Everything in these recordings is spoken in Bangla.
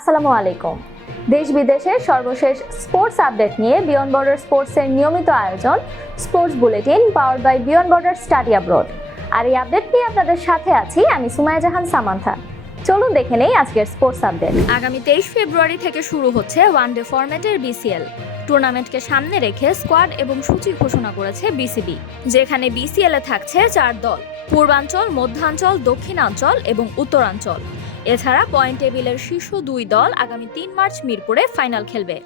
আসসালামু আলাইকুম। দেশ বিদেশের সর্বশেষ স্পোর্টস আপডেট নিয়ে বিয়ন্ড বর্ডার স্পোর্টসের নিয়মিত আয়োজন sports bulletin powered by beyond border study abroad. আর এই আপডেট নিয়ে আপনাদের সাথে আছি আমি সুমাইয়া জাহান সামান্থা। চলুন দেখে নেই আজকের স্পোর্টস আপডেট। আগামী 23 ফেব্রুয়ারি থেকে শুরু হচ্ছে ওয়ানডে ফরম্যাটের বিসিএল। টুর্নামেন্টকে সামনে রেখে স্কোয়াড এবং সূচি ঘোষণা করেছে বিসিবি, যেখানে বিসিএল-এ থাকছে 4 দল: পূর্বাঞ্চল, মধ্যাঞ্চল, দক্ষিণাঞ্চল এবং উত্তরাঞ্চল। এছাড়া পয়েন্ট টেবিলের শীর্ষ 2 দল আগামী 3 মার্চ মিরপুরে ফাইনাল খেলবে।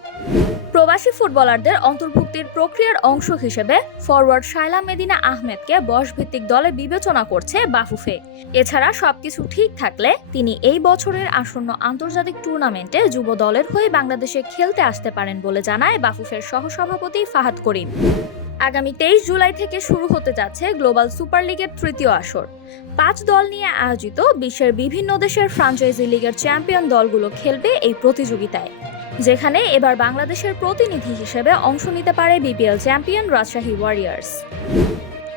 প্রবাসী ফুটবলারদের অন্তর্ভুক্তির প্রক্রিয়ার অংশ হিসেবে ফরওয়ার্ড শায়লা মেদিনা আহমেদকে বয়সভিত্তিক দলে বিবেচনা করছে বাফুফে। এছাড়া সবকিছু ঠিক থাকলে তিনি এই বছরের আসন্ন আন্তর্জাতিক টুর্নামেন্টে যুব দলের হয়ে বাংলাদেশে খেলতে আসতে পারেন বলে জানায় বাফুফের সহসভাপতি ফাহাদ করিম। আগামী 23 জুলাই থেকে শুরু হতে যাচ্ছে গ্লোবাল সুপার লিগের তৃতীয় আসর। 5 দল নিয়ে আয়োজিত বিশ্বের বিভিন্ন দেশের ফ্র্যাঞ্চাইজি লিগের চ্যাম্পিয়ন দলগুলো খেলবে এই প্রতিযোগিতায়, যেখানে এবার বাংলাদেশের প্রতিনিধি হিসেবে অংশ নিতে পারে বিপিএল চ্যাম্পিয়ন রাজশাহী ওয়ারিয়র্স।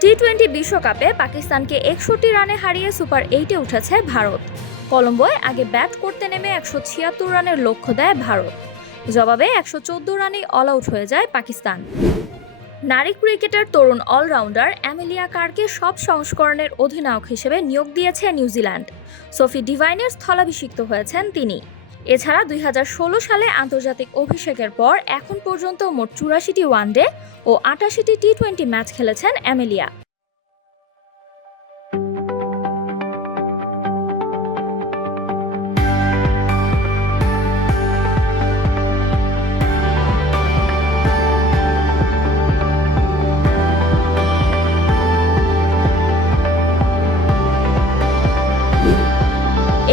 টি-20 বিশ্বকাপে পাকিস্তানকে 61 রানে হারিয়ে সুপার 8-এ উঠেছে ভারত। কলম্বোয় আগে ব্যাট করতে নেমে 176 রানের লক্ষ্য দেয় ভারত। জবাবে 114 রানেই অল আউট হয়ে যায় পাকিস্তান। নারী ক্রিকেটের তরুণ অলরাউন্ডার অ্যামেলিয়া কারকে সব সংস্করণের অধিনায়ক হিসেবে নিয়োগ দিয়েছে নিউজিল্যান্ড। সোফি ডিভাইনের স্থলাভিষিক্ত হয়েছেন তিনি। এছাড়া 2016 সালে আন্তর্জাতিক অভিষেকের পর এখন পর্যন্ত মোট 84টি ওয়ানডে ও 88টি টি-20 ম্যাচ খেলেছেন অ্যামেলিয়া।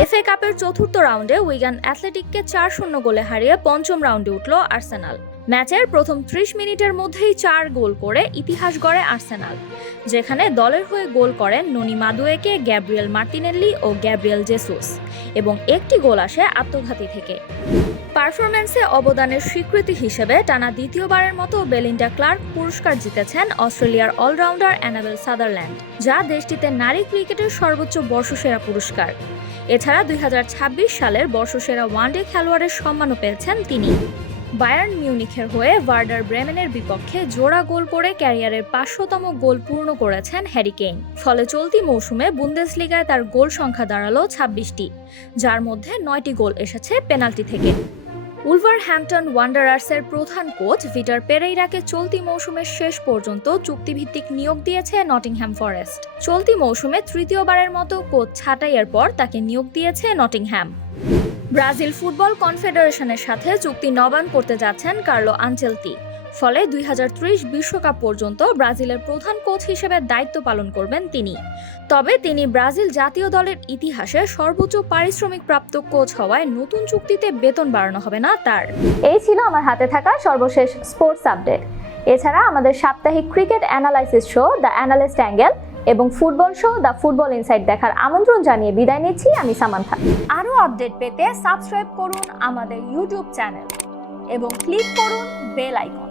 এফএ কাপের চতুর্থ রাউন্ডে উইগান অ্যাথলেটিককে 4-0 গোলে হারিয়ে পঞ্চম রাউন্ডে উঠল আর্সেনাল। ম্যাচের প্রথম 30 মিনিটের মধ্যেই 4 গোল করে ইতিহাস গড়ে আর্সেনাল, যেখানে দলের হয়ে গোল করেন ননি মাদুয়েকে, গ্যাব্রিয়েল মার্টিনেল্লি ও গ্যাব্রিয়েল জেসুস, এবং একটি গোল আসে আত্মঘাতী থেকে। পারফরম্যান্সে অবদানের স্বীকৃতি হিসেবে টানা দ্বিতীয়বারের মতো বেলিন্ডা ক্লার্ক পুরস্কার জিতেছেন অস্ট্রেলিয়ার অলরাউন্ডার অ্যানাবেল সাদারল্যান্ড, যা দেশটিতে নারী ক্রিকেটের সর্বোচ্চ বর্ষসেরা পুরস্কার। এছাড়া 2026 সালের বর্ষসেরা ওয়ানডে খেলোয়াড়ের সম্মানও পেয়েছেন তিনি। বায়ার্ন মিউনিখের হয়ে ভার্ডার ব্রেমেনের বিপক্ষে জোড়া গোল করে ক্যারিয়ারের 500তম গোল পূর্ণ করেছেন হ্যারি কেইন। ফলে চলতি মৌসুমে বুন্দেসলিগায় তার গোল সংখ্যা দাঁড়ালো 26টি, যার মধ্যে 9টি গোল এসেছে পেনাল্টি থেকে। উলভারহ্যাম্পটন ওয়ান্ডারার্সের প্রধান কোচ ভিটার পেরেইরাকে চলতি মৌসুমের শেষ পর্যন্ত চুক্তিভিত্তিক নিয়োগ দিয়েছে নটিংহ্যাম ফরেস্ট। চলতি মৌসুমে তৃতীয়বারের মতো কোচ ছাঁটাইয়ের পর তাকে নিয়োগ দিয়েছে নটিংহ্যাম। ব্রাজিল ফুটবল কনফেডারেশনের সাথে চুক্তি নবায়ন করতে যাচ্ছেন কার্লো আনচেলতি। ফলে 2030 বিশ্বকাপ পর্যন্ত ব্রাজিলের প্রধান কোচ হিসেবে দায়িত্ব পালন করবেন তিনি। তবে তিনি ব্রাজিল জাতীয় দলের ইতিহাসে সর্বোচ্চ পারিশ্রমিক প্রাপ্ত কোচ হওয়ায় নতুন চুক্তিতে বেতন বাড়ানো হবে না তার। এই ছিল আমার হাতে থাকা সর্বশেষ স্পোর্টস আপডেট। এছাড়া আমাদের সাপ্তাহিক cricket analysis show the analyst angle এবং football show the football insight দেখার আমন্ত্রণ জানিয়ে বিদায় নিচ্ছি আমি সামান্থা। আরও আপডেট পেতে সাবস্ক্রাইব করুন আমাদের ইউটিউব চ্যানেল এবং ক্লিক করুন বেল আইকন।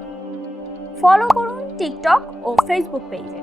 ফলো করুন টিকটক ও ফেসবুক পেজে।